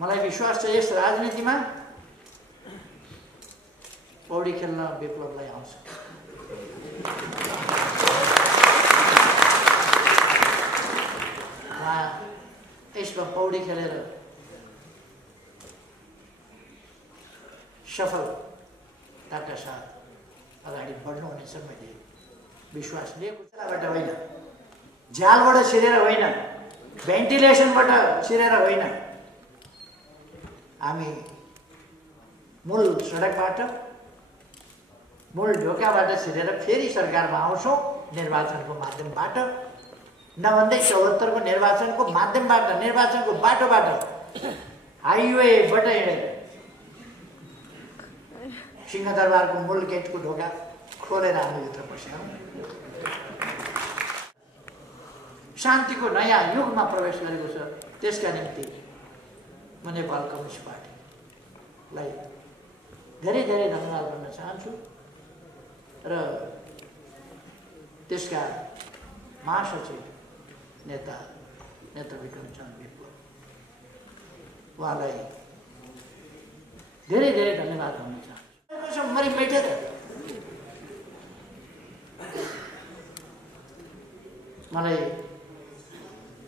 मलाई विश्वास छ यस राजनीतिमा पौडी खेल्न विप्लवलाई आउँछ। यसमा पौडी खेलेर सफलताका साथ अगाडि बढ्नुहुनेछ। मैले विश्वास लिएको बाट होइन, झ्यालबाट छिरेर होइन, भेन्टिलेसनबाट छिरेर होइन, हामी मूल सडकबाट मूल ढोकाबाट छिरेर फेरि सरकारमा आउँछौँ निर्वाचनको माध्यमबाट, नभन्दै 74 को निर्वाचनको माध्यमबाट, निर्वाचनको बाटोबाट, हाइवेबाट हिँडेर सिंहदरबारको मूल गेटको ढोका खोलेर हामी भित्र पस्यौँ। शान्तिको नयाँ युगमा प्रवेश गरेको छ। त्यसका निम्ति म नेपाल कम्युनिस्ट पार्टीलाई धेरै धेरै धन्यवाद भन्न चाहन्छु र त्यसका महासचिव नेता विक्रमचन्द्र विप्लव उहाँलाई धेरै धेरै धन्यवाद भन्न चाहन्छु। मरि बैठेर मलाई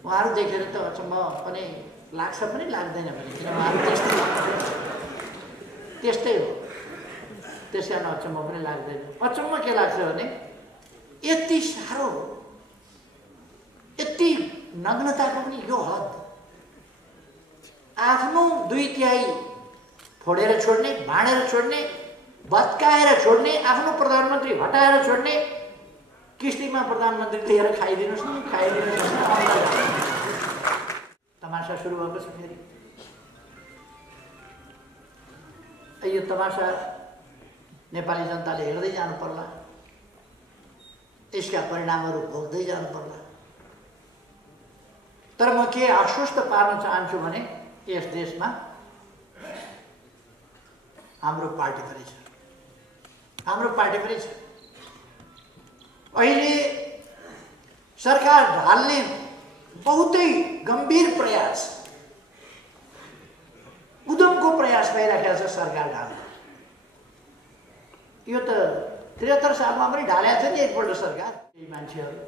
उहाँहरू देखेर त अचम्म पनि लाग्छ पनि लाग्दैन पनि, किन उहाँहरू त्यस्तै हो, त्यस कारण अचम्म पनि लाग्दैन। अचम्म के लाग्छ भने यति साह्रो, यति नग्नताको पनि यो हद, आफ्नो 2/3 फोडेर छोड्ने, भाँडेर छोड्ने, भत्काएर छोड्ने, आफ्नो प्रधानमन्त्री हटाएर छोड्ने, किस्तीमा प्रधानमन्त्री लिएर खाइदिनुहोस् न, खाइदिनुहोस् न। तमासा सुरु भएको छ फेरि। यो तमासा नेपाली जनताले हेर्दै जानु पर्ला, यसका परिणामहरू भोग्दै जानु पर्ला। तर म के आश्वस्त पार्न चाहन्छु भने यस देशमा हाम्रो पार्टी पनि छ, हाम्रो पार्टी पनि छ। अहिले सरकार ढाल्ने बहुतै गम्भीर प्रयास, उद्यमको प्रयास भइरहेको छ सरकार ढाल्न। यो त 73 सालमा पनि ढालेको थियो नि एकपल्ट सरकार। यी मान्छेहरू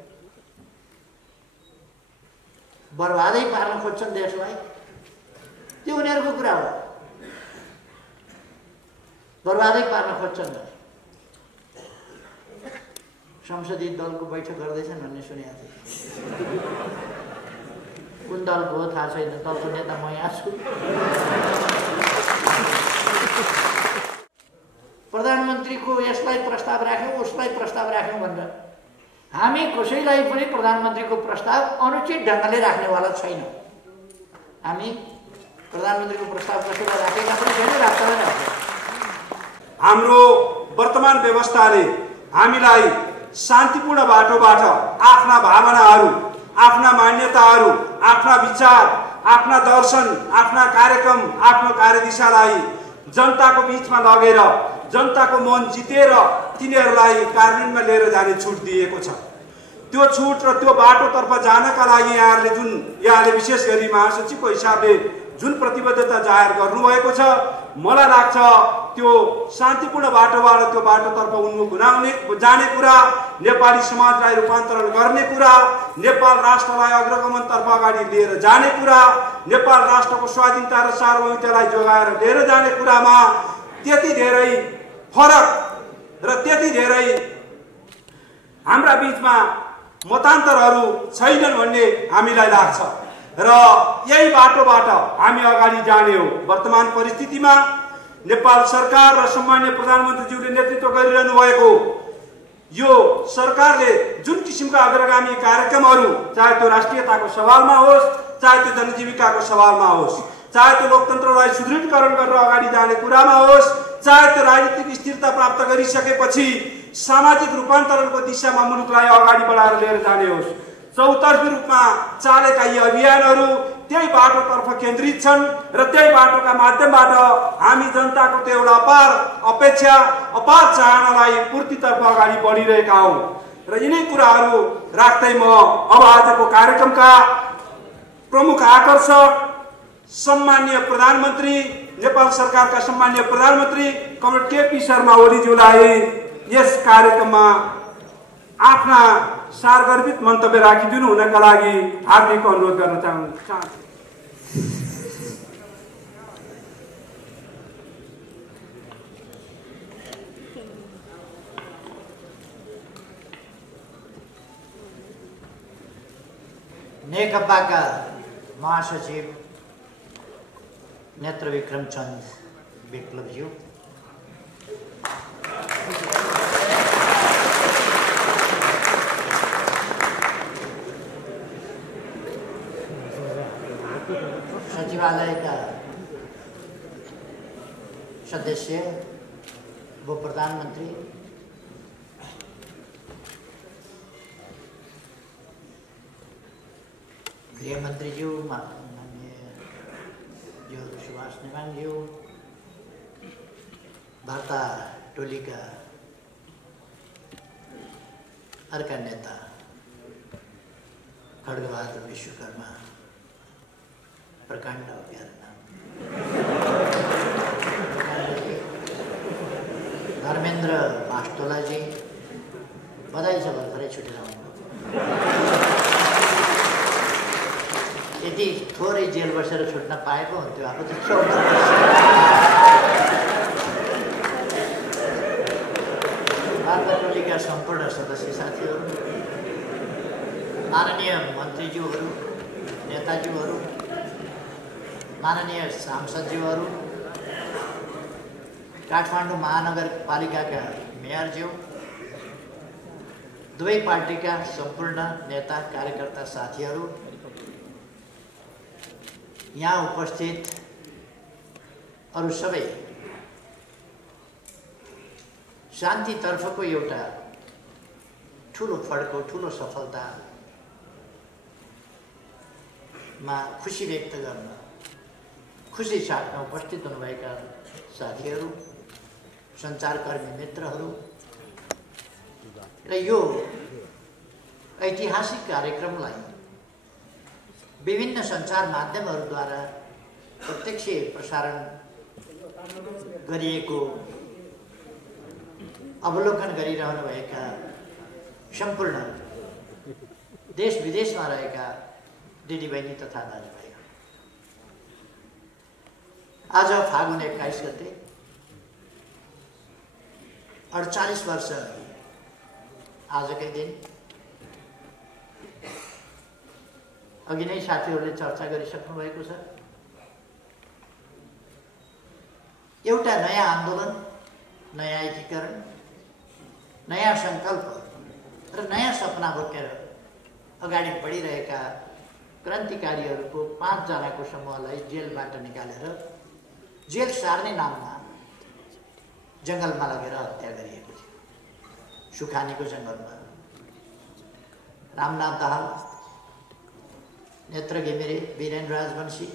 बर्बादै पार्न खोज्छन् देशलाई, त्यो उनीहरूको कुरा हो। बर्बादै पार्न खोज्छन्। संसदीय दलको बैठक गर्दैछन् भन्ने सुनेको थिएँ। कुन दलको हो थाहा छैन, दलको नेता म यहाँ छु। प्रधानमन्त्रीको यसलाई प्रस्ताव राख्यौँ, उसलाई प्रस्ताव राख्यौँ भनेर हामी कसैलाई पनि प्रधानमन्त्रीको प्रस्ताव अनुचित ढङ्गले राख्नेवाला छैनौँ। हामी प्रधानमन्त्रीको प्रस्ताव कसैलाई राखेका पनि छैनौँ, राख्दैन। हाम्रो वर्तमान व्यवस्थाले हामीलाई शान्तिपूर्ण बाटोबाट आफ्ना भावनाहरू, आफ्ना मान्यताहरू, आफ्ना विचार, आफ्ना दर्शन, आफ्ना कार्यक्रम, आफ्नो कार्यदिशालाई जनताको बीचमा लगेर जनताको मन जितेर तिनीहरूलाई कार्यान्वयनमा लिएर जाने छुट दिएको छ। त्यो छुट र त्यो बाटोतर्फ जानका लागि यहाँले विशेष गरी महासचिवको हिसाबले जुन प्रतिबद्धता जाहेर गर्नुभएको छ, मलाई लाग्छ त्यो शान्तिपूर्ण बाटोबाट त्यो बाटोतर्फ उन्मुख जाने कुरा, नेपाली समाजलाई रूपान्तरण गर्ने कुरा, नेपाल राष्ट्रलाई अग्रगमनतर्फ अगाडि लिएर जाने कुरा, नेपाल राष्ट्रको स्वाधीनता र सार्वभौमिकतालाई जोगाएर लिएर जाने कुरामा त्यति धेरै फरक र त्यति धेरै हाम्रा बीचमा मतान्तरहरू छैनन् भन्ने हामीलाई लाग्छ र यही बाटोबाट हामी अगाडि जाने हो। वर्तमान परिस्थितिमा नेपाल सरकार र सम्माननीय प्रधानमन्त्रीज्यूले नेतृत्व गरिरहनु भएको यो सरकारले जुन किसिमका अग्रगामी कार्यक्रमहरू, चाहे त्यो राष्ट्रियताको सवालमा होस्, चाहे त्यो जनजीविकाको सवालमा होस्, चाहे त्यो लोकतन्त्रलाई सुदृढीकरण गरेर अगाडि जाने कुरामा होस्, चाहे त्यो राजनीतिक स्थिरता प्राप्त गरिसकेपछि सामाजिक रूपान्तरणको दिशामा मुलुकलाई अगाडि बढाएर लिएर जाने होस्, चौतर्फी रूपमा चालेका यी अभियानहरू त्यही बाटोतर्फ केन्द्रित छन् र त्यही बाटोका माध्यमबाट हामी जनताको त्यो एउटा अपार अपेक्षा, अपार चाहनालाई पूर्तितर्फ अगाडि बढिरहेका हौँ र यिनै कुराहरू राख्दै म अब आजको कार्यक्रमका प्रमुख आकर्षक सम्माननीय प्रधानमन्त्री, नेपाल सरकारका सम्माननीय प्रधानमन्त्री कमरेड केपी शर्मा ओलीज्यूलाई यस कार्यक्रममा आफ्ना सारगर्भित मन्तव्य राखिदिनु हुनका लागि हार्दिक अनुरोध गर्न चाहन्छु। नेकपाका महासचिव नेत्र विक्रम चन्द विप्लवज्यू, सचिवालयका सदस्य वो प्रधानमन्त्री, गृहमन्त्रीज्यू माननीय जो सुभाष नेमाङज्यू, वार्ता टोलीका अर्का नेता खड्गबहादुर विश्वकर्मा, प्रकाण्ड धर्मेन्द्र मास्टोलाजी, बधाई छ भर्खरै छुटेर आउनुभयो। यदि थोरै जेल बसेर छुट्न पाएको हुन्थ्यो, अब त 14 वार्ता टोलीका सम्पूर्ण सदस्य साथीहरू, माननीय मन्त्रीज्यूहरू, नेताज्यूहरू, माननीय सांसदज्यूहरू, काठमाडौँ महानगरपालिकाका मेयरज्यू, दुवै पार्टीका सम्पूर्ण नेता कार्यकर्ता साथीहरू, यहाँ उपस्थित अरू सबै, शान्तितर्फको एउटा ठुलो फड्को, ठुलो सफलतामा खुसी व्यक्त गर्न, खुसी साथमा उपस्थित हुनुभएका साथीहरू, सञ्चारकर्मी मित्रहरू र यो ऐतिहासिक कार्यक्रमलाई विभिन्न सञ्चार माध्यमहरूद्वारा प्रत्यक्ष प्रसारण गरिएको अवलोकन गरिरहनुभएका सम्पूर्ण देश विदेशमा रहेका दिदीबहिनी तथा दाजुभाइ, आज फागुन 21 गते 48 वर्ष आजकै दिन, अघि नै साथीहरूले चर्चा गरिसक्नु भएको छ, एउटा नयाँ आन्दोलन, नयाँ एकीकरण, नयाँ सङ्कल्प र नयाँ सपना बोकेर अगाडि बढिरहेका क्रान्तिकारीहरूको 5 जनाको समूहलाई जेलबाट निकालेर जेल सार्ने नाममा जङ्गलमा लगेर हत्या गरिएको थियो। सुखानीको जङ्गलमा रामनाथ दाहाल, नेत्र घिमिरे, वीरेन्द्र राजवंशी,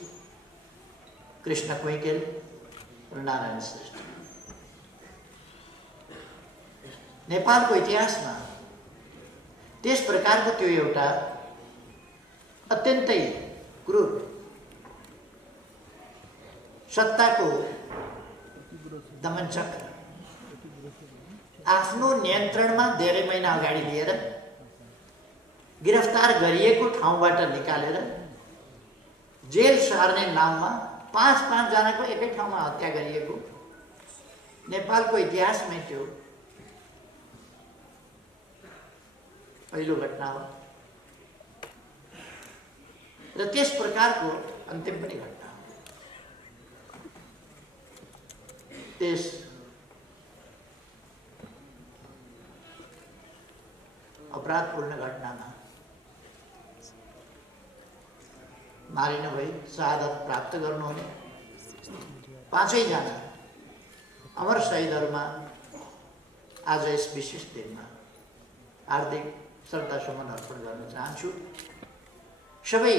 कृष्ण कुइकेल र नारायण श्रेष्ठ। नेपालको इतिहासमा त्यस प्रकारको त्यो एउटा अत्यन्तै क्रूर सत्ताको दमनचक्र आफ्नो नियन्त्रणमा धेरै महिना अगाडि लिएर गिरफ्तार गरिएको ठाउँबाट निकालेर जेल सार्ने नाममा 5 जनाको एकै ठाउँमा हत्या गरिएको नेपालको इतिहासमै त्यो पहिलो घटना हो र त्यस प्रकारको अन्तिम पनि घटना हो। त्यस अपराधपूर्ण घटनामा मारिनु भई शहादत प्राप्त गर्नुहुने 5 जना अमर शहीदहरूमा आज यस विशेष दिनमा हार्दिक श्रद्धासुमन अर्पण गर्न चाहन्छु। सबै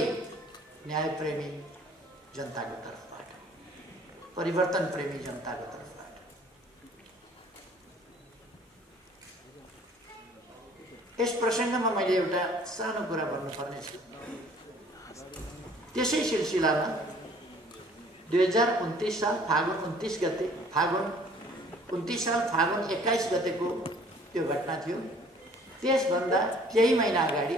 न्यायप्रेमी जनताको तर्फबाट, परिवर्तन प्रेमी जनताको तर्फबाट यस प्रसङ्गमा मैले एउटा सानो कुरा भन्नुपर्ने छ। त्यसै सिलसिलामा 2029 साल फागुन 29 गते फागुन 29 साल फागुन 21 गतेको त्यो घटना थियो। त्यसभन्दा केही महिना अगाडि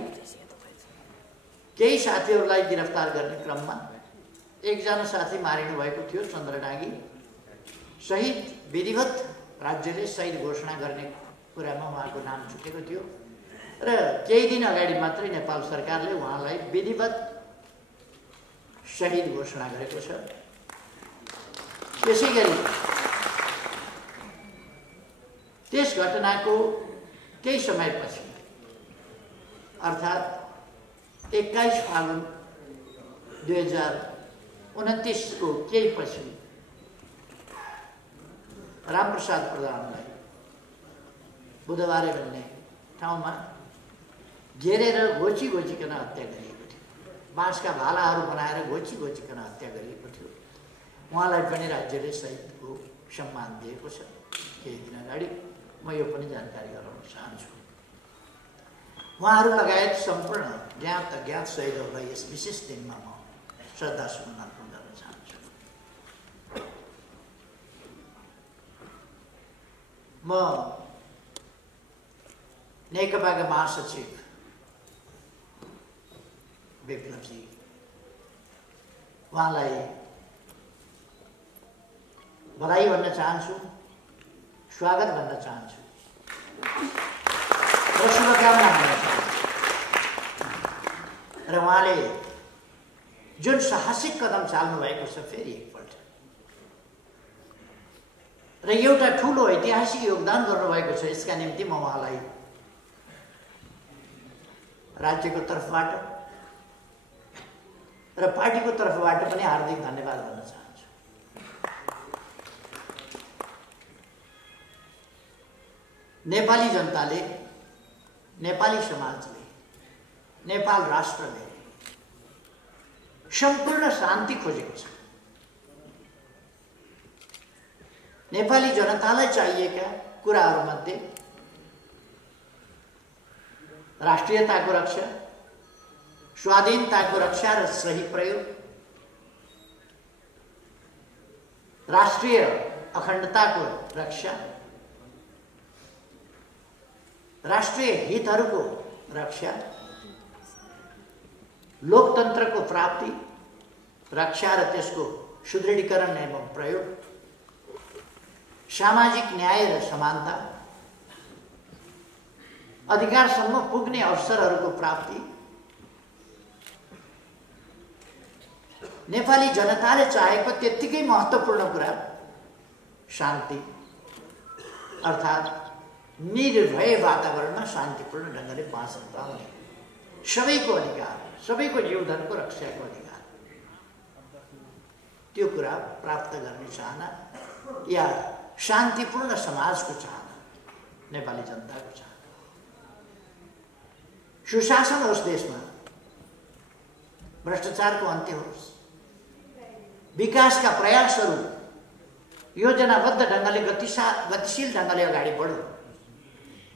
केही साथीहरूलाई गिरफ्तार गर्ने क्रममा एकजना साथी मारिनु भएको थियो, चन्द्रडाँगी। शहीद विधिवत राज्यले शहीद घोषणा गर्ने कुरामा उहाँको नाम छुटेको थियो र केही दिन अगाडि मात्रै नेपाल सरकारले उहाँलाई विधिवत शहीद घोषणा गरेको छ। त्यसैगरी त्यस घटनाको केही समयपछि अर्थात् 21 फागुन 2029 को केही पछि रामप्रसाद प्रधानलाई बुधबारे भन्ने ठाउँमा घेरेर घोचिकन हत्या गरिएको थियो। बाँसका भालाहरू बनाएर घोचिकन हत्या गरिएको थियो। उहाँलाई पनि राज्यले शहीदको सम्मान दिएको छ। केही दिन अगाडि म यो पनि जानकारी गराउन चाहन्छु। उहाँहरू लगायत सम्पूर्ण ज्ञात अज्ञात शहीदहरूलाई यस विशेष दिनमा म श्रद्धासुमन अर्पण गर्न चाहन्छु। म नेकपाका महासचिव विप्लवजी उहाँलाई बधाई भन्न चाहन्छु, स्वागत भन्न चाहन्छु र शुभकामना भन्न चाहन्छु। र उहाँले जुन साहसिक कदम चाल्नु भएको छ फेरि एकपल्ट र एउटा ठुलो ऐतिहासिक योगदान गर्नुभएको छ, यसका निम्ति म उहाँलाई राज्यको तर्फबाट र पार्टीको तर्फबाट पनि हार्दिक धन्यवाद भन्न चाहन्छु। नेपाली जनताले, नेपाली समाजले, नेपाल राष्ट्रले सम्पूर्ण शान्ति खोजेको छ। नेपाली जनतालाई चाहिएका कुराहरूमध्ये राष्ट्रियताको रक्षा, स्वाधीनताको रक्षा र सही प्रयोग, राष्ट्रिय अखण्डताको रक्षा, राष्ट्रिय हितहरूको रक्षा, लोकतन्त्रको प्राप्ति, रक्षा र त्यसको सुदृढीकरण एवं प्रयोग, सामाजिक न्याय र समानता, अधिकारसम्म पुग्ने अवसरहरूको प्राप्ति, नेपाली जनताले चाहेको त्यत्तिकै महत्त्वपूर्ण कुरा शान्ति, अर्थात् निर्भय वातावरणमा शान्तिपूर्ण ढङ्गले बाँच्न पाउने सबैको अधिकार, सबैको जीवधनको रक्षाको अधिकार, त्यो कुरा प्राप्त गर्ने चाहना या शान्तिपूर्ण समाजको चाहना नेपाली जनताको चाहना। सुशासन होस् देशमा, भ्रष्टाचारको अन्त्य होस्, विकासका प्रयासहरू योजनाबद्ध ढङ्गले गतिशील ढङ्गले अगाडि बढ्यो,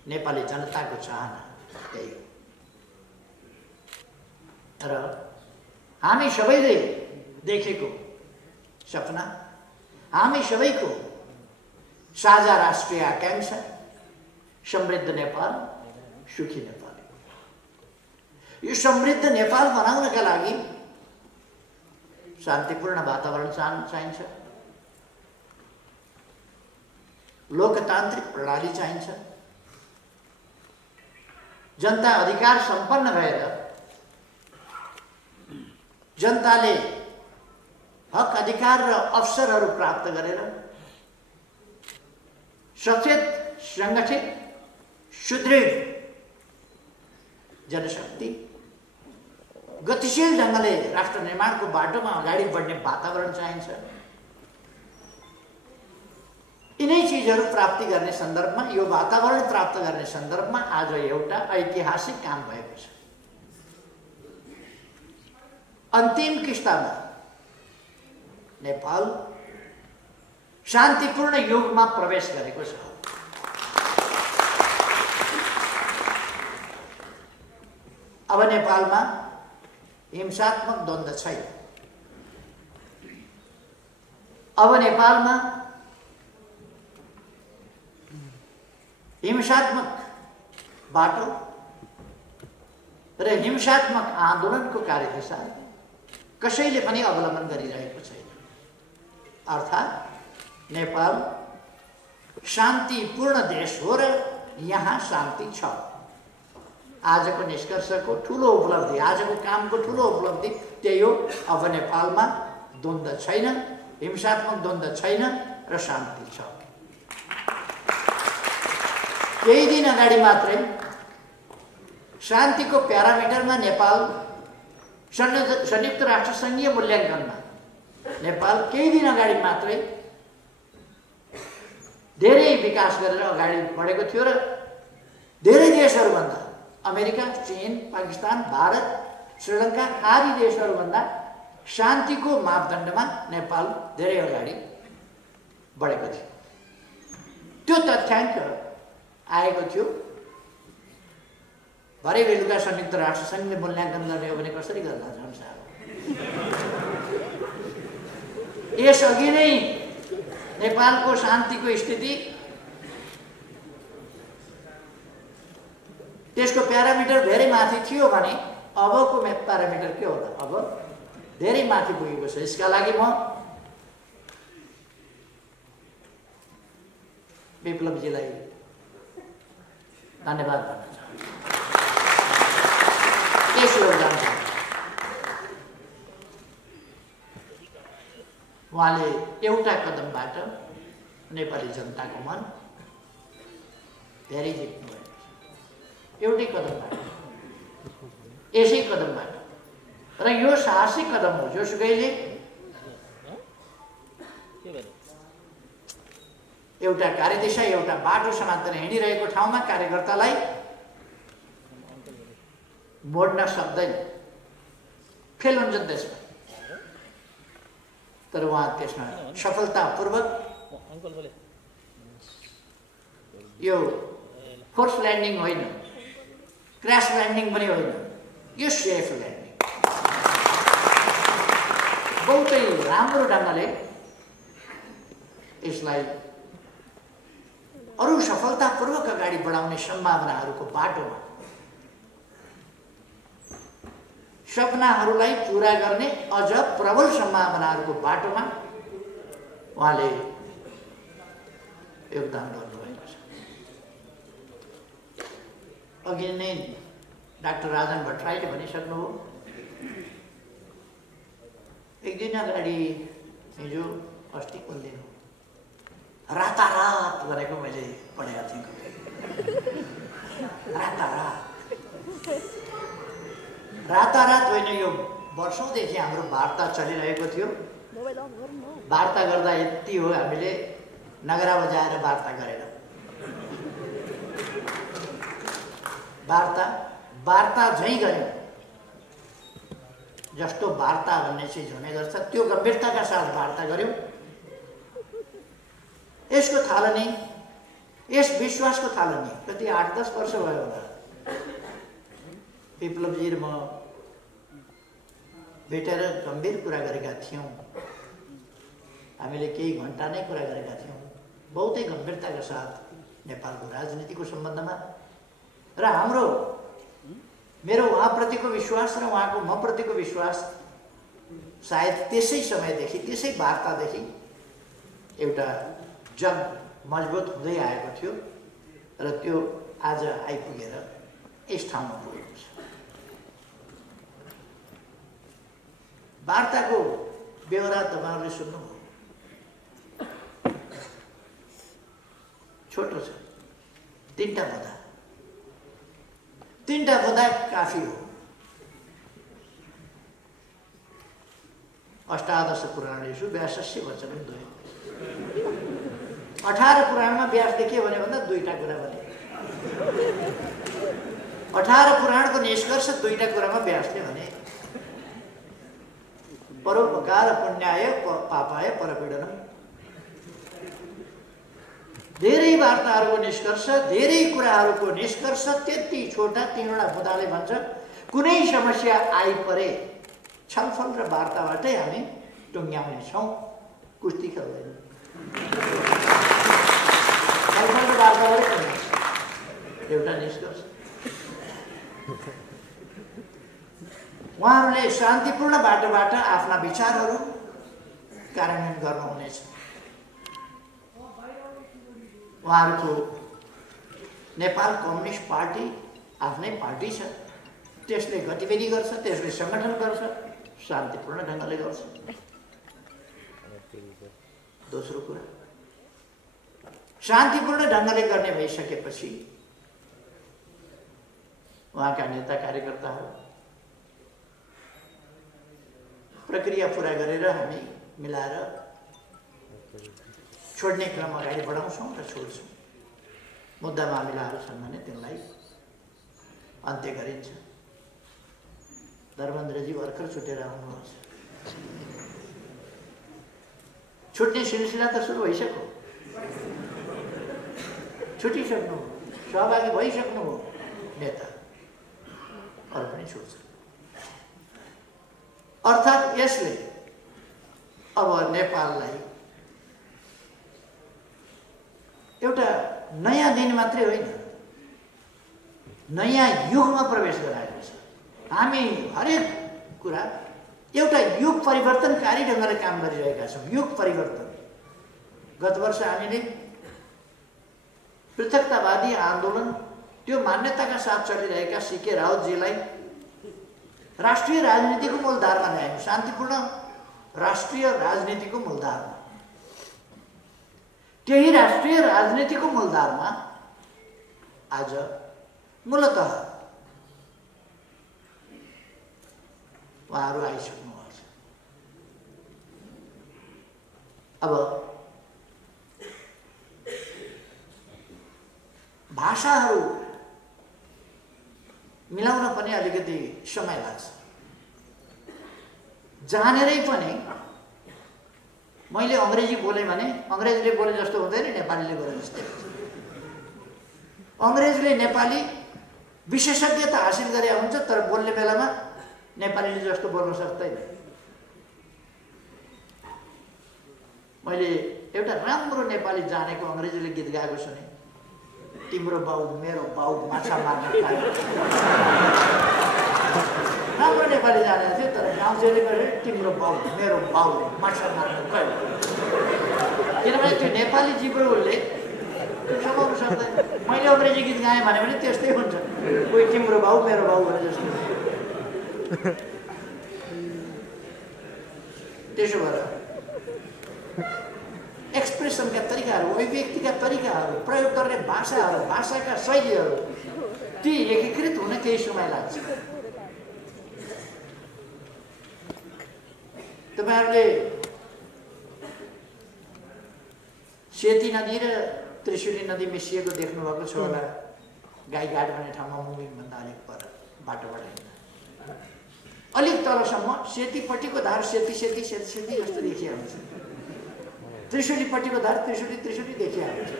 नेपाली जनताको चाहना त्यही हो। र हामी सबैले देखेको सपना, हामी सबैको साझा राष्ट्रिय आकांक्षा समृद्ध नेपाल, सुखी नेपाल। यो समृद्ध नेपाल बनाउनका लागि शान्तिपूर्ण वातावरण चाहिन्छ, लोकतान्त्रिक प्रणाली चाहिन्छ, जनता अधिकार सम्पन्न भएर जनताले हक अधिकार र अवसरहरू प्राप्त गरेर सचेत, सङ्गठित, सुदृढ जनशक्ति गतिशील ढङ्गले राष्ट्र निर्माणको बाटोमा अगाडि बढ्ने वातावरण चाहिन्छ। यिनै चिजहरू प्राप्ति गर्ने सन्दर्भमा, यो वातावरण प्राप्त गर्ने सन्दर्भमा आज एउटा ऐतिहासिक काम भएको छ। अन्तिम किस्तामा नेपाल शान्तिपूर्ण युगमा प्रवेश गरेको छ। अब नेपालमा हिंसात्मक द्वन्द्व छैन। अब नेपालमा हिंसात्मक बाटो र हिंसात्मक आन्दोलनको कार्यदिशा कसैले पनि अवलम्बन गरिरहेको छैन। अर्थात् नेपाल शान्तिपूर्ण देश हो र यहाँ शान्ति छ। आजको निष्कर्षको ठुलो उपलब्धि, आजको कामको ठुलो उपलब्धि त्यही हो। अब नेपालमा द्वन्द्व छैन, हिंसात्मक द्वन्द्व छैन र शान्ति छ। केही दिन अगाडि मात्रै शान्तिको प्यारामिटरमा नेपाल संयुक्त राष्ट्र सङ्घीय मूल्याङ्कनमा नेपाल केही दिन अगाडि मात्रै धेरै विकास गरेर अगाडि बढेको थियो र धेरै देशहरूभन्दा अमेरिका, चीन, पाकिस्तान, भारत, श्रीलङ्का आदि देशहरूभन्दा शान्तिको मापदण्डमा नेपाल धेरै अगाडि बढेको थियो। त्यो तथ्याङ्क आएको थियो। भरे बेलुका संयुक्त राष्ट्र सङ्घले मूल्याङ्कन गर्ने हो भने कसरी गर्ला झन् साह्रो। यसअघि नै नेपालको शान्तिको स्थिति त्यसको प्यारामिटर धेरै माथि थियो भने अबको प्यारामिटर के होला? अब धेरै माथि पुगेको छ। यसका लागि म विप्लवजीलाई धन्यवाद भन्न चाहन्छु। त्यस योगदान उहाँले एउटा कदमबाट नेपाली जनताको मन धेरै जित्नु भएको छ। एउटै कदमबाट, यसै कदमबाट। र यो साहसिक कदम हो। जोसुकैले एउटा कार्यदिशा, एउटा बाटो समातेर हिँडिरहेको ठाउँमा कार्यकर्तालाई मोड्न सक्दैन, फेल हुन्छ त्यसमा। तर उहाँ त्यसमा सफलतापूर्वक यो फोर्स ल्यान्डिङ होइन, क्र्यास ल्यान्डिङ पनि होइन, यो सेफ ल्यान्डिङ बहुतै राम्रो ढङ्गले यसलाई अरू सफलतापूर्वक अगाडि बढाउने सम्भावनाहरूको बाटोमा, सपनाहरूलाई पुरा गर्ने अझ प्रबल सम्भावनाहरूको बाटोमा उहाँले योगदान गर्नुभएको छ। अघि नै डाक्टर राजन भट्टराईले भनिसक्नुभयो। एक दिन अगाडि, हिजो अस्ति कुन दिन हो, रातारात भनेको मैले पढेको थिएँ। रातारात होइन, यो वर्षौँदेखि हाम्रो वार्ता चलिरहेको थियो। वार्ता गर्दा यति हो, हामीले नगरा बजाएर वार्ता गरेर वार्ता झैँ गऱ्यौँ। जस्तो वार्ता भन्ने चिज हुने गर्छ त्यो गम्भीरताका साथ वार्ता गऱ्यौँ। यसको थालनी, यस विश्वासको थालनी कति 8-10 वर्ष भयो होला। विप्लवजी र म भेटेर गम्भीर कुरा गरेका थियौँ। हामीले केही घन्टा नै कुरा गरेका थियौँ, बहुतै गम्भीरताका साथ नेपालको राजनीतिको सम्बन्धमा। र मेरो उहाँप्रतिको विश्वास र उहाँको म प्रतिको विश्वास सायद त्यसै समयदेखि, त्यसै वार्तादेखि एउटा जग मजबुत हुँदै आएको थियो र त्यो आज आइपुगेर यस ठाउँमा पुगेको छ। वार्ताको बेहोरा तपाईँहरूले सुन्नुभयो। छोटो छ, 3टा बुँदा। 3टा बुँदा काफी हो। अष्टादश पुराणेषु व्यासस्य वचनं द्वयम्। 18 पुराणमा व्यासले के भन्यो भन्दा 2टा कुरा भने। 18 पुराणको निष्कर्ष 2टा कुरामा व्यासले भने। परोपकार पुण्याय पापाय परपीडनम। धेरै वार्ताहरूको निष्कर्ष, धेरै कुराहरूको निष्कर्ष त्यति छोटा 3वटा बुँदाले भन्छ। कुनै समस्या आइपरे छलफल र वार्ताबाटै हामी टुङ्ग्याउनेछौँ कुस्ती खेल्दैन। वार्ताबाट एउटा निष्कर्ष उहाँहरूले शान्तिपूर्ण बाटोबाट आफ्ना विचारहरू कार्यान्वयन गर्नुहुनेछ। उहाँहरूको नेपाल कम्युनिस्ट पार्टी आफ्नै पार्टी छ, त्यसले गतिविधि गर्छ, त्यसले सङ्गठन गर्छ, शान्तिपूर्ण ढङ्गले गर्छ। दोस्रो कुरा, शान्तिपूर्ण ढङ्गले गर्ने भइसकेपछि उहाँका नेता कार्यकर्ताहरू प्रक्रिया पुरा गरेर हामी मिलाएर छोड्ने क्रम अगाडि बढाउँछौँ र छोड्छौँ। मुद्दा मामिलाहरू छन् भने त्यसलाई अन्त्य गरिन्छ। धर्मेन्द्रजी भर्खर छुटेर आउनुहुन्छ। छुट्ने सिलसिला त सुरु भइसक्यो, छुटिसक्नु, सहभागी भइसक्नु हो नेता, अरू पनि छुट्छ। अर्थात् यसले अब नेपाललाई एउटा नयाँ दिन मात्रै होइन, नयाँ युगमा प्रवेश गराएको छ। हामी हरेक कुरा एउटा युग परिवर्तनकारी ढङ्गले काम गरिरहेका छौँ। युग परिवर्तन। गत वर्ष हामीले पृथकतावादी आन्दोलन, त्यो मान्यताका साथ चलिरहेका सीके राउतजीलाई राष्ट्रिय राजनीतिको मूलधारमा ल्यायौँ, शान्तिपूर्ण राष्ट्रिय राजनीतिको मूलधारमा। त्यही राष्ट्रिय राजनीतिको मूलधारमा आज मूलतः उहाँहरू आइसक्नुभएको छ। अब भाषाहरू मिलाउन पनि अलिकति समय लाग्छ। जानेरै पनि मैले अङ्ग्रेजी बोलेँ भने अङ्ग्रेजले बोले जस्तो हुँदैन, नेपालीले बोले जस्तो हुन्छ। अङ्ग्रेजले नेपाली विशेषज्ञता हासिल गरे हुन्छ, तर बोल्ने बेलामा नेपालीले जस्तो बोल्न सक्दैन। मैले एउटा राम्रो नेपाली जानेको अङ्ग्रेजीले गीत गाएको सुने, तिम्रो बाउ मेरो बाउ माछा मार्न खायो। राम्रो नेपाली जानेको थियो, तर गाउँछेले गरे तिम्रो बाउ मेरो बाउ माछा मार्न गयो। किनभने त्यो नेपाली जिब्रोले समाउनु सक्दैन। मैले अङ्ग्रेजी गीत गाएँ भने पनि त्यस्तै हुन्छ, कोही तिम्रो बाउ मेरो बाउ भने जस्तो। त्यसो भएर एक्सप्रेसनका तरिकाहरू, अभिव्यक्तिका तरिकाहरू, प्रयोग गर्ने भाषाहरू, भाषाका शैलीहरू ती एकीकृत हुन केही समय लाग्छ। तपाईँहरूले सेती नदी र त्रिशुली नदी मिसिएको देख्नुभएको छ होला। गाईघाट भन्ने ठाउँमा मुम्बईभन्दा अलिक पर बाटोबाट हिँड्दा अलिक तलसम्म सेतीपट्टिको धार सेती सेती सेती सेती जस्तो देखिया हुन्छ, त्रिशुलीपट्टिको धार त्रिशुली त्रिशुली देखिया हुन्छ।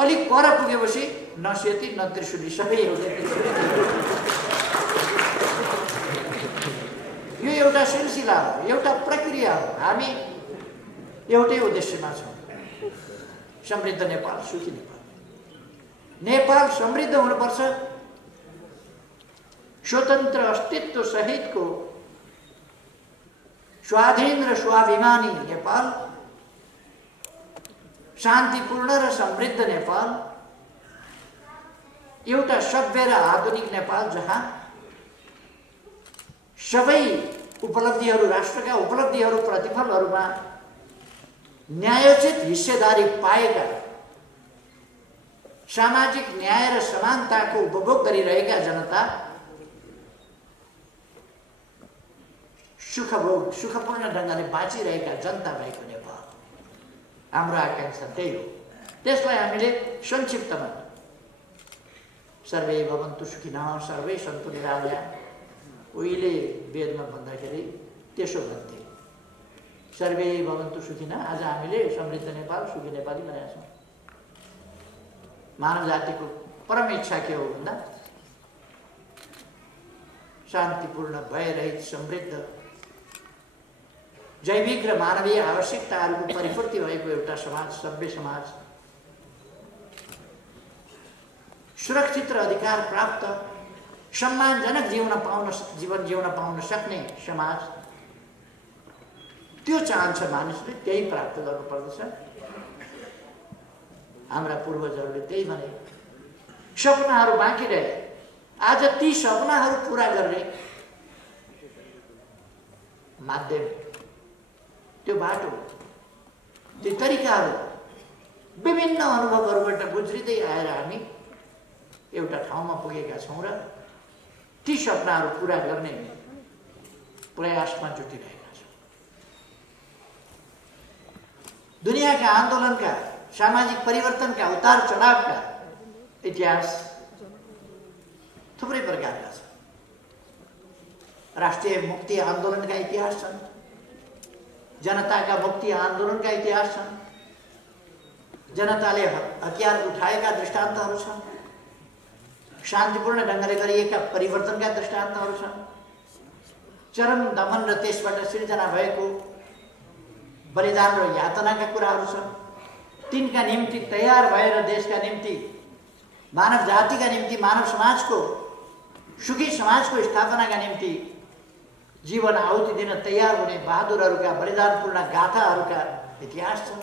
अलिक पर पुगेपछि न सेती न त्रिशुली, सबै एउटै त्रिशुली। यो एउटा सिलसिला हो, एउटा प्रक्रिया हो। हामी एउटै उद्देश्यमा छौँ, समृद्ध नेपाल, सुखी नेपाल। नेपाल समृद्ध हुनुपर्छ, स्वतन्त्र अस्तित्व सहितको स्वाधीन र स्वाभिमानी नेपाल, शान्तिपूर्ण र समृद्ध नेपाल, एउटा सभ्य र आधुनिक नेपाल जहाँ सबै उपलब्धिहरू, राष्ट्रका उपलब्धिहरू, प्रतिफलहरूमा न्यायोचित हिस्सेदारी पाएका, सामाजिक न्याय र समानताको उपभोग गरिरहेका जनता सुखपूर्ण ढङ्गले बाँचिरहेका जनता भएको नेपाल हाम्रो आकांक्षा त्यही हो। त्यसलाई हामीले संक्षिप्तमा सर्वे भवन्तु सुखिनः सर्वे सन्तु निरामया, उहिले वेदमा भन्दाखेरि त्यसो भन्थे, सर्वे भवन्तु सुखिनः। आज हामीले समृद्ध नेपाल, सुखी नेपाली भनेका छौँ। मानव जातिको परम इच्छा के हो भन्दा शान्तिपूर्ण, भयरहित, समृद्ध जैविक र मानवीय आवश्यकताहरूको परिपूर्ति भएको एउटा समाज, सभ्य समाज, सुरक्षित र अधिकार प्राप्त सम्मानजनक जीवन जिउन पाउन सक्ने समाज, त्यो चाहन्छ मानिसले, त्यही प्राप्त गर्नुपर्दछ। हाम्रा पूर्वजहरूले त्यही भने। सपनाहरू बाँकी रहे, आज ती सपनाहरू पुरा गर्ने माध्यम, त्यो बाटो, ती तरिकाहरू विभिन्न अनुभवहरूबाट गुज्रिँदै आएर हामी एउटा ठाउँमा पुगेका छौँ र ती सपनाहरू पुरा गर्ने प्रयासमा जुटिरहेका छौँ। दुनियाँका आन्दोलनका, सामाजिक परिवर्तनका, उतार चढावका इतिहास थुप्रै प्रकारका छन्। राष्ट्रिय मुक्ति आन्दोलनका इतिहास छन्, जनताका मुक्ति आन्दोलनका इतिहास छन्, जनताले हतियार उठाएका दृष्टान्तहरू छन्, शान्तिपूर्ण ढङ्गले गरिएका परिवर्तनका दृष्टान्तहरू छन्, चरम दमन र त्यसबाट सिर्जना भएको बलिदान र यातनाका कुराहरू छन्। तिनका निम्ति तयार भएर देशका निम्ति, मानव जातिका निम्ति, मानव समाजको, सुखी समाजको स्थापनाका निम्ति जीवन आहुति दिन तयार हुने बहादुरहरूका बलिदानपूर्ण गाथाहरूका इतिहास छन्।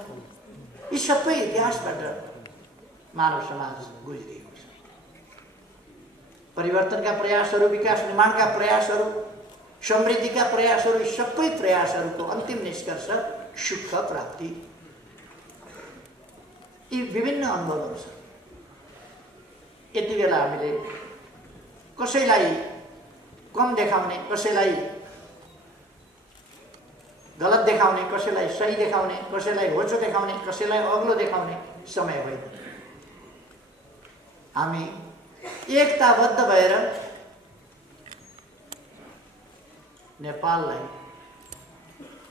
यी सबै इतिहासबाट मानव समाज गुज्रिएको छ। परिवर्तनका प्रयासहरू, विकास निर्माणका प्रयासहरू, समृद्धिका प्रयासहरू, यी सबै प्रयासहरूको अन्तिम निष्कर्ष सुख प्राप्ति। यी विभिन्न अनुभवहरू छन्। यति बेला हामीले कसैलाई कम देखाउने, कसैलाई गलत देखाउने, कसैलाई सही देखाउने, कसैलाई होचो देखाउने, कसैलाई अग्लो देखाउने समय होइन। हामी एकताबद्ध भएर नेपाललाई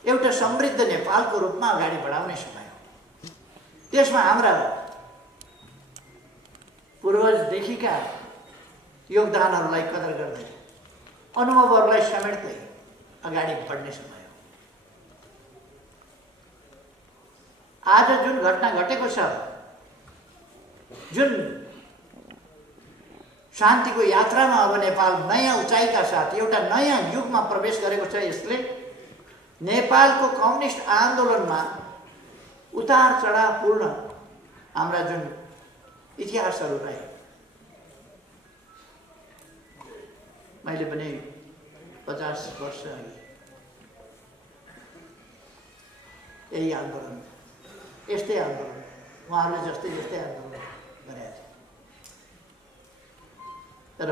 एउटा समृद्ध नेपालको रूपमा अगाडि बढाउने समय हो। त्यसमा हाम्रा पूर्वजदेखिका योगदानहरूलाई कदर गर्दै, अनुभवहरूलाई समेट्दै अगाडि बढ्ने समय हो। आज जुन घटना घटेको छ, जुन शान्तिको यात्रामा अब नेपाल नयाँ उचाइका साथ एउटा नयाँ युगमा प्रवेश गरेको छ, यसले नेपालको कम्युनिस्ट आन्दोलनमा उतार चढावपूर्ण हाम्रा जुन इतिहासहरू रहे, मैले पनि 50 वर्ष अघि यही आन्दोलन, यस्तै आन्दोलन, उहाँहरूले जस्तै आन्दोलन गरेका थिए। तर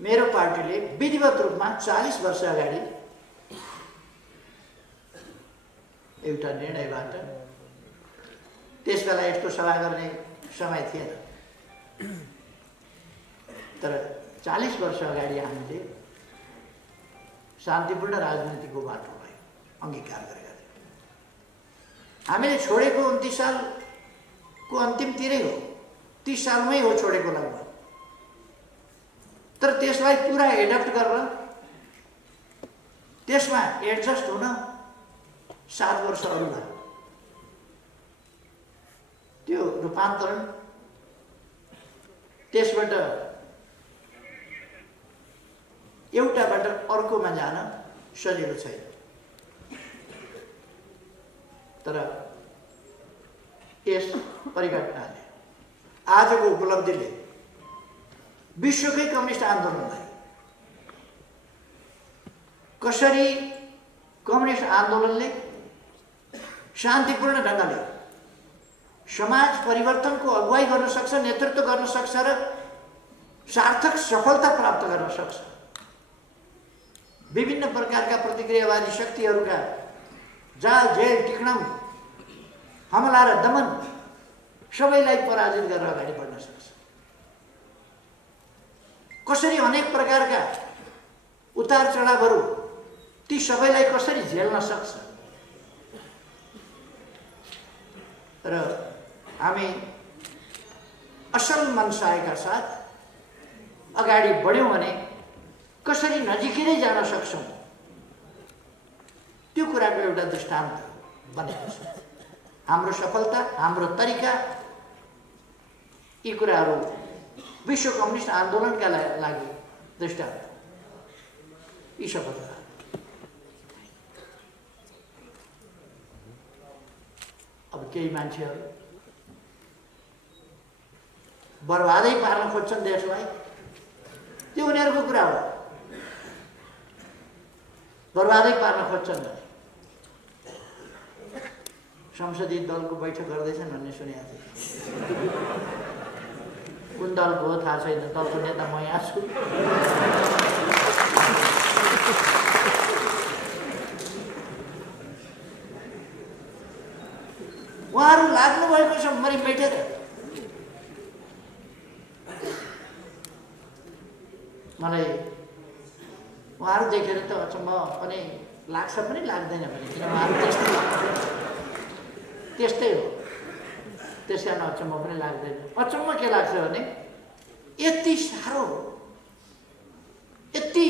मेरो पार्टीले विधिवत रूपमा 40 वर्ष अगाडि एउटा निर्णयबाट, त्यसबेला यस्तो सभा गर्ने समय थिएन, तर 40 वर्ष अगाडि हामीले शान्तिपूर्ण राजनीतिको बाटोलाई अङ्गीकार गरेका थियौँ। हामीले छोडेको 29 सालको अन्तिमतिरै हो, 30 सालमै हो छोडेको लगभग। तर त्यसलाई पुरा एडप्ट गरेर त्यसमा एडजस्ट हुन 7 वर्ष अरू लाग्यो। त्यो रूपान्तरण, त्यसबाट एउटाबाट अर्कोमा जान सजिलो छैन। तर यस परिघटनाले, आजको उपलब्धिले विश्वकै कम्युनिस्ट आन्दोलनलाई कसरी कम्युनिस्ट आन्दोलनले शान्तिपूर्ण ढङ्गले समाज परिवर्तनको अगुवाई गर्न सक्छ, नेतृत्व गर्न सक्छ र सार्थक सफलता प्राप्त गर्न सक्छ। विभिन्न प्रकारका प्रतिक्रियावादी शक्तिहरूका जाल, जेल, टिक्णम, हमला र दमन सबैलाई पराजित गरेर अगाडि बढ्न सक्छ। कसरी अनेक प्रकारका उतार चढावहरू, ती सबैलाई कसरी झेल्न सक्छ। र हामी असल मनसायका साथ अगाडि बढ्यौँ भने कसरी नजिकै जान सक्छौँ, त्यो कुराको एउटा दृष्टान्त बनेको छ। हाम्रो सफलता, हाम्रो तरिका, यी कुराहरू विश्व कम्युनिस्ट आन्दोलनका लागि दृष्टान्त, यी सफलता। अब केही मान्छेहरू बर्बादै पार्न खोज्छन् देशलाई, त्यो उनीहरूको कुरा हो। बर्बादै पार्न खोज्छन् भने संसदीय दलको बैठक गर्दैछन् भन्ने सुनेको थिएँ। कुन दलको हो थाहा छैन, दलको नेता म यहाँ छु। उहाँहरू लाग्नु भएको छ मरि बैठेर। मलाई उहाँहरू देखेर त अचम्म पनि लाग्छ पनि लाग्दैन पनि, किन उहाँहरू त्यस्तै हो। त्यस कारण अचम्म पनि लाग्दैन। अचम्म के लाग्छ भने यति साह्रो, यति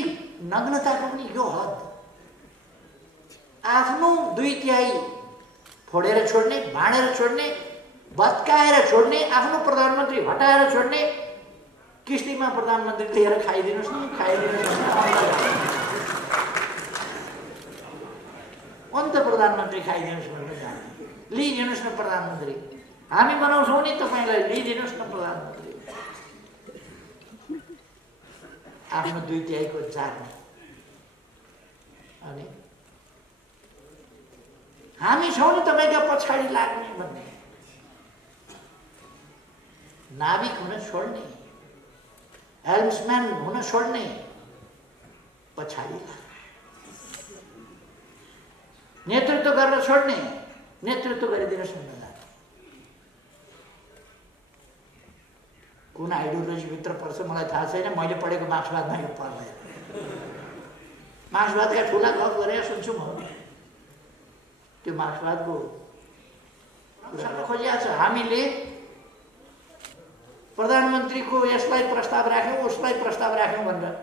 नग्नताको पनि यो हद, आफ्नो 2/3 फोडेर छोड्ने, भाँडेर छोड्ने, भत्काएर छोड्ने, आफ्नो प्रधानमन्त्री हटाएर छोड्ने, किस्तीमा प्रधानमन्त्री लिएर खाइदिनुहोस् न, खाइदिनुहोस् न, अन्त प्रधानमन्त्री खाइदिनुहोस् भनेर जाने, लिइदिनुहोस् न प्रधानमन्त्री, हामी बनाउँछौँ नि तपाईँलाई, लिइदिनुहोस् न प्रधानमन्त्री। आफ्नो 2/3 जाने। अनि हामी छौँ नि तपाईँका पछाडि लाग्ने भन्ने, नाविक हुन छोड्ने, हेल्म्सम्यान हुन छोड्ने, पछाडि लाग्ने, नेतृत्व गर्न छोड्ने, नेतृत्व गरिदिनुहोस् न। कुन आइडियोलोजीभित्र पर्छ मलाई थाहा छैन, मैले पढेको मार्क्सवादमा यो पर्दैन। मार्क्सवादका ठुला गफ गरेर सुन्छु म, त्यो मार्क्सवादको खोजिया छ। हामीले प्रधानमन्त्रीको यसलाई प्रस्ताव राख्यौँ, उसलाई प्रस्ताव राख्यौँ भनेर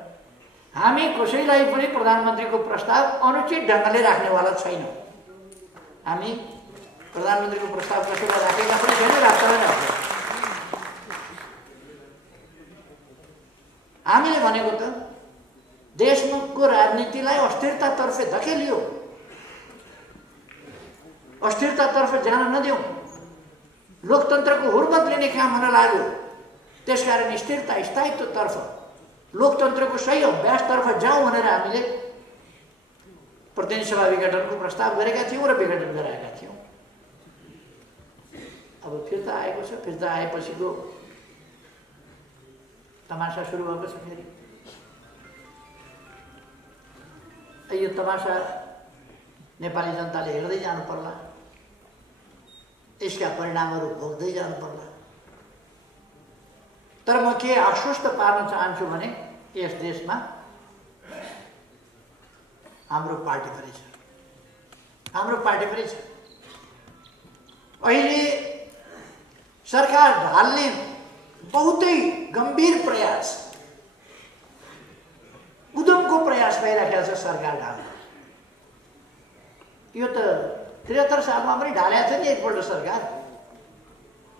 हामी कसैलाई पनि प्रधानमन्त्रीको प्रस्ताव अनुचित ढङ्गले राख्नेवाला छैनौँ। हामी प्रधानमन्त्रीको प्रस्ताव कसैलाई राखेका पनि छैनौँ, राख्छ नै राख्छ। हामीले भनेको त देशमुखको राजनीतिलाई अस्थिरतातर्फ धकेलियो, अस्थिरतातर्फ जान नदेऊ, लोकतन्त्रको हुर्मत लिने काम हुन लाग्यो। त्यसकारण स्थिरता स्थायित्वतर्फ, लोकतन्त्रको सही अभ्यासतर्फ जाउँ भनेर हामीले प्रतिनिधि सभा विघटनको प्रस्ताव गरेका थियौँ र विघटन गराएका थियौँ। अब फिर्ता आएको छ। फिर्ता आएपछिको तमासा सुरु भएको छ। फेरि यो तमासा नेपाली जनताले हेर्दै जानु पर्ला, यसका परिणामहरू भोग्दै जानु पर्ला। तर म के आश्वस्त पार्न चाहन्छु भने यस देशमा हाम्रो पार्टी पनि छ, हाम्रो पार्टी पनि छ। अहिले सरकार ढाल्ने बहुतै गम्भीर प्रयास, उद्यमको प्रयास भइरहेको छ सरकार ढाल्न। यो त 73 सालमा पनि ढालेको थियो नि एकपल्ट सरकार।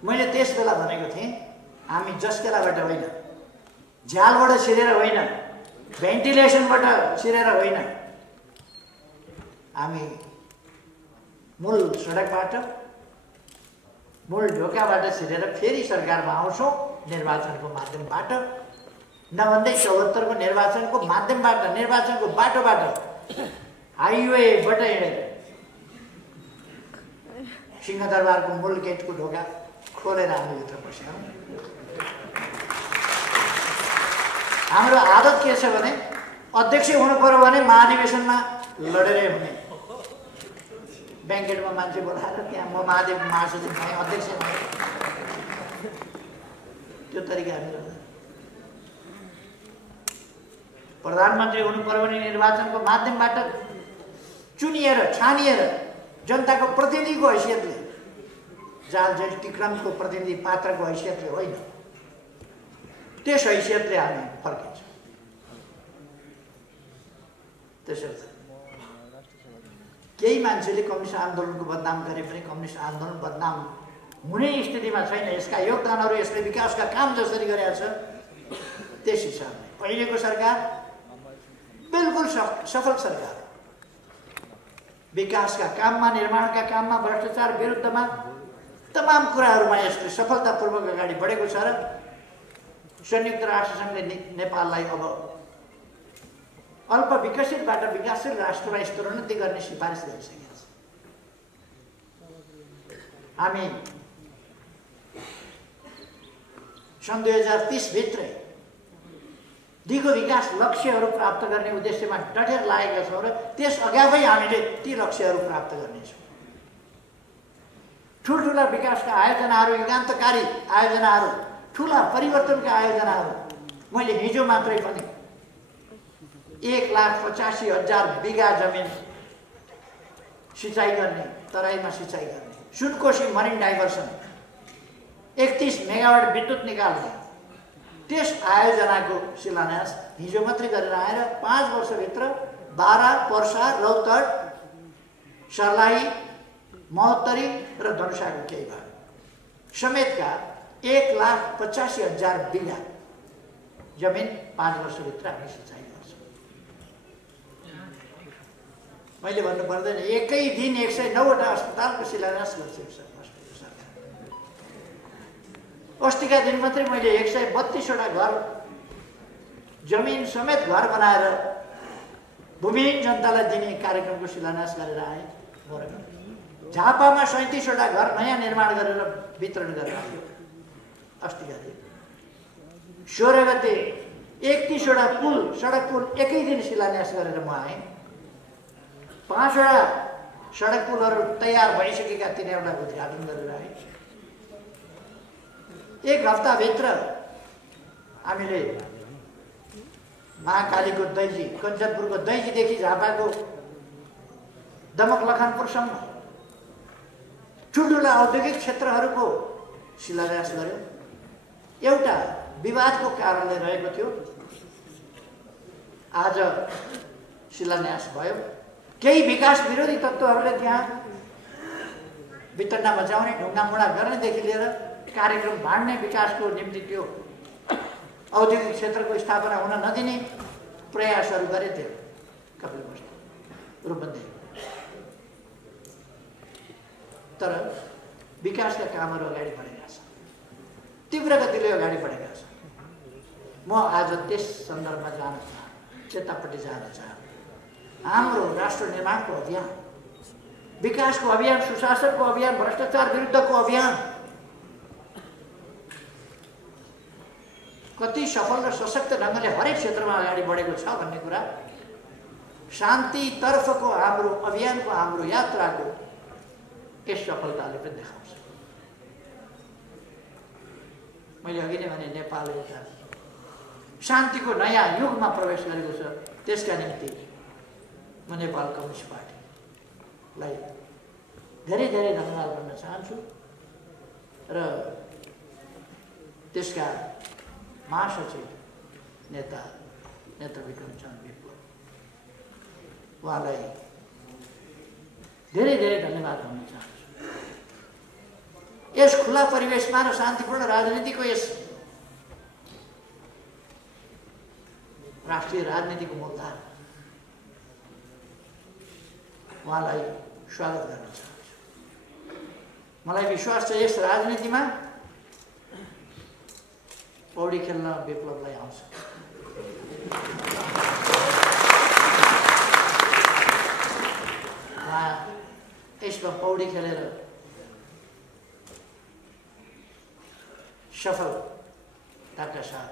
मैले त्यस बेला भनेको थिएँ, हामी जस्केलाबाट होइन, झ्यालबाट छिरेर होइन, भेन्टिलेसनबाट छिरेर होइन, हामी मूल सडकबाट, मूल ढोकाबाट छिरेर फेरि सरकारमा आउँछौँ निर्वाचनको माध्यमबाट, नभन्दै 74को निर्वाचनको माध्यमबाट, निर्वाचनको बाटोबाट, हाइवेबाट हिँडेर सिंहदरबारको मूल गेटको ढोका खोलेर हामी भित्र पस्यौँ। हाम्रो आदत के छ भने अध्यक्ष हुनु पर्यो भने महाधिवेशनमा लडेरै हुने, ब्याङ्केटमा मान्छे बोलाएर त्यहाँ म महासचिव भएँ, अध्यक्ष भएँ, त्यो तरिका हामी प्रधानमन्त्री हुनु पर्यो भने निर्वाचनको माध्यमबाट चुनिएर, छानिएर, जनताको प्रतिनिधिको हैसियतले, जाल जेल टिक्रमको प्रतिनिधि पात्रको हैसियतले होइन, त्यस हैसियतले हामी फर्किन्छौँ। त्यसर्थ केही मान्छेले कम्युनिस्ट आन्दोलनको बदनाम गरे पनि कम्युनिस्ट आन्दोलन बदनाम हुने स्थितिमा छैन। यसका योगदानहरू यसले विकासका काम जसरी गरेका छ त्यस हिसाबले अहिलेको सरकार बिल्कुल सफल सरकार, विकासका काममा, निर्माणका काममा, भ्रष्टाचार विरुद्धमा तमाम कुराहरूमा यसले सफलतापूर्वक अगाडि बढेको छ र संयुक्त राष्ट्रसङ्घले नेपाललाई अब अल्प विकसितबाट विकासशील राष्ट्रमा स्तरोन्नति गर्ने सिफारिस गरिसकेका छ। हामी सन् 2030 भित्रै दिगो विकास लक्ष्यहरू प्राप्त गर्ने उद्देश्यमा डटेर लागेका छौँ र त्यस अगावै हामीले ती लक्ष्यहरू प्राप्त गर्नेछौँ। ठुल्ठुला विकासका आयोजनाहरू, युगान्तकारी आयोजनाहरू, ठुला परिवर्तनका आयोजनाहरू मैले हिजो मात्रै पनि 1,85,000 बिघा जमिन सिँचाइ गर्ने, तराईमा सिँचाइ गर्ने, सुनकोशी मरिन डाइभर्सन, 31 मेगावाट विद्युत निकाल्ने त्यस आयोजनाको शिलान्यास हिजो मात्रै गरेर आएर 5 वर्षभित्र बारा, पर्सा, रौतहट, सर्लाही, महोत्तरी र धनुषाको केही भाग समेतका 1,85,000 बिघा जमिन 5 वर्षभित्र हामी सिँचाइ गर्छौँ। मैले भन्नु पर्दैन, एकै दिन 109वटा अस्पतालको शिलान्यास गर्छु। अस्तिका दिन मात्रै मैले 132वटा घर जमिन समेत घर बनाएर भूमिहीन जनतालाई दिने कार्यक्रमको शिलान्यास गरेर आएँ। झापामा 37वटा घर नयाँ निर्माण गरेर वितरण गरेर आयो अस्तिका दिन। 16 गते 31वटा पुल, सडक पुल एकै दिन शिलान्यास गरेर म आएँ। 5वटा सडक पुलहरू तयार भइसकेका 3वटा उद्घाटन गरेर आएँ। 1 हप्ताभित्र हामीले महाकालीको दैजी, कञ्चनपुरको दैजीदेखि झापाको दमक लखनपुरसम्म ठुल्ठुला औद्योगिक क्षेत्रहरूको शिलान्यास गर्यो। एउटा विवादको कारणले रहेको थियो, आज शिलान्यास भयो। केही विकास विरोधी तत्त्वहरूले त्यहाँ वितरणा बचाउने, ढुङ्गामुढा गर्नेदेखि लिएर कार्यक्रम भाँड्ने, विकासको निम्ति त्यो औद्योगिक क्षेत्रको स्थापना हुन नदिने प्रयासहरू गरे थियो कपिलवस्तु रूपन्देही। तर विकासका कामहरू अगाडि बढेका छन्, तीव्र गतिले अगाडि बढेका छन्। म आज त्यस सन्दर्भमा जान चाहन्छु, त्यतापट्टि जान चाहन्छु। हाम्रो राष्ट्र निर्माणको अभियान, विकासको अभियान, सुशासनको अभियान, भ्रष्टाचार विरुद्धको अभियान कति सफल र सशक्त ढङ्गले हरेक क्षेत्रमा अगाडि बढेको छ भन्ने कुरा शान्तितर्फको हाम्रो अभियानको, हाम्रो यात्राको यस सफलताले पनि देखाउँछ। मैले अघि नै भने नेपाल एउटा शान्तिको नयाँ युगमा प्रवेश गरेको छ। त्यसका निम्ति म नेपाल कम्युनिस्ट पार्टीलाई धेरै धेरै धन्यवाद भन्न चाहन्छु र त्यसका महासचिव नेता विक्रमचन्द्र विप्लव उहाँलाई धेरै धेरै धन्यवाद भन्न चाहन्छु। यस खुला परिवेशमा र शान्तिपूर्ण राजनीतिको यस राष्ट्रिय राजनीतिको मूलधार उहाँलाई स्वागत गर्न चाहन्छु। मलाई विश्वास छ यस राजनीतिमा पौडी खेल्न विप्लवलाई आउँछ। उहाँ यसमा पौडी खेलेर सफलताका साथ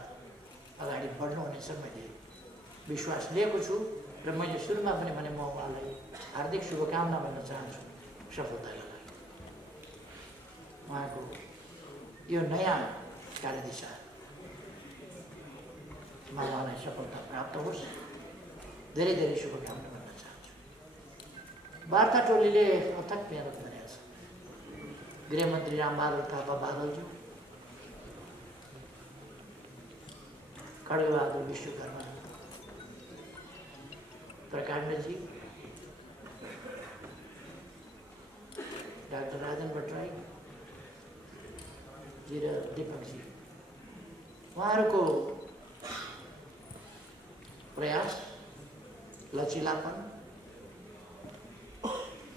अगाडि बढ्नुहुनेछ मैले विश्वास लिएको छु र मैले सुरुमा पनि भने म उहाँलाई हार्दिक शुभकामना भन्न चाहन्छु सफलताका लागि। उहाँको यो नयाँ कार्यदिशा उहाँलाई सफलता प्राप्त होस्, धेरै धेरै शुभकामना भन्न चाहन्छु। वार्ता टोलीले अथक मेहनत गरेका छ। गृहमन्त्री रामबहादुर थापा बादलज्यू, खड्गबहादुर विश्वकर्मा, प्रकाण्डजी, डाक्टर राजन भट्टराई जी र दीपकजी, उहाँहरूको प्रयास, लचिलापन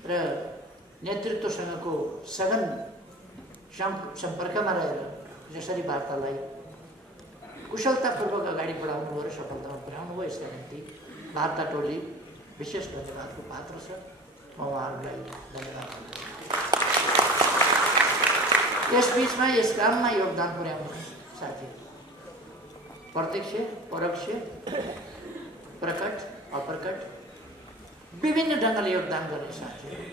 र नेतृत्वसँगको सघन सम्पर्कमा रहेर जसरी वार्तालाई कुशलतापूर्वक अगाडि बढाउनुभयो र सफलतामा पुर्याउनुभयो, यसका निम्ति वार्ता टोली विशेष धन्यवादको पात्र छ। म उहाँहरूलाई धन्यवाद दिन्छु। यस बिचमा यस काममा योगदान पुर्याउने साथीहरू, प्रत्यक्ष परोक्ष प्रकट अप्रकट विभिन्न ढङ्गले योगदान गर्ने साथीहरू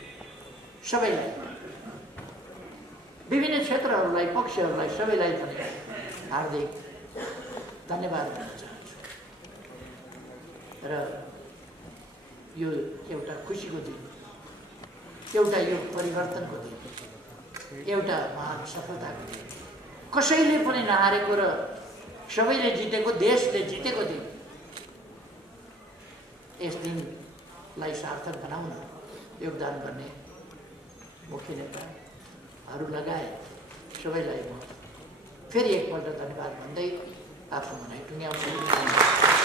सबैलाई, विभिन्न क्षेत्रहरूलाई, पक्षहरूलाई, सबैलाई पनि हार्दिक धन्यवाद दिन चाहन्छु। र यो एउटा खुसीको दिन, एउटा यो परिवर्तनको दिन, एउटा महान सफलताको दिन, कसैले पनि नहारेको र सबैले जितेको, देशले जितेको दिन। यस दिनलाई सार्थक बनाउन योगदान गर्ने मुख्य नेताहरू लगायत सबैलाई म फेरि एकपल्ट धन्यवाद भन्दै आफ्नो भनाइ टुङ्ग्याउँछु।